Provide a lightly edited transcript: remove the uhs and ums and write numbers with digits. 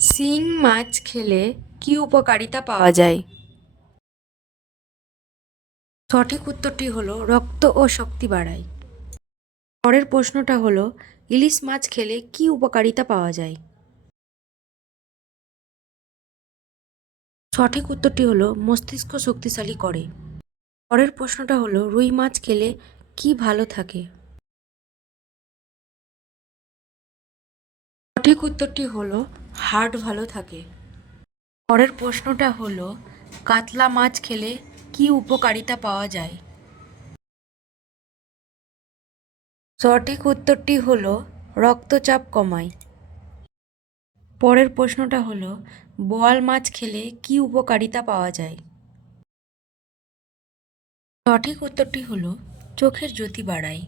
শিং মাছ খেলে কি উপকারিতা পাওয়া যায়? সঠিক উত্তরটি হলো রক্ত ও শক্তি বাড়ায়। পরের প্রশ্নটা হলো ইলিশ মাছ খেলে কি উপকারিতা পাওয়া যায়? সঠিক উত্তরটি হলো মস্তিষ্ক শক্তিশালী করে। পরের প্রশ্নটা হলো রুই মাছ খেলে কি ভালো থাকে? সঠিক উত্তরটি হলো হার্ট ভালো থাকে। পরের প্রশ্নটা হলো কাতলা মাছ খেলে কি উপকারিতা পাওয়া যায়? সঠিক উত্তরটি হলো রক্তচাপ কমায়। পরের প্রশ্নটা হলো বোয়াল মাছ খেলে কি উপকারিতা পাওয়া যায়? সঠিক উত্তরটি হলো চোখের জ্যোতি বাড়ায়।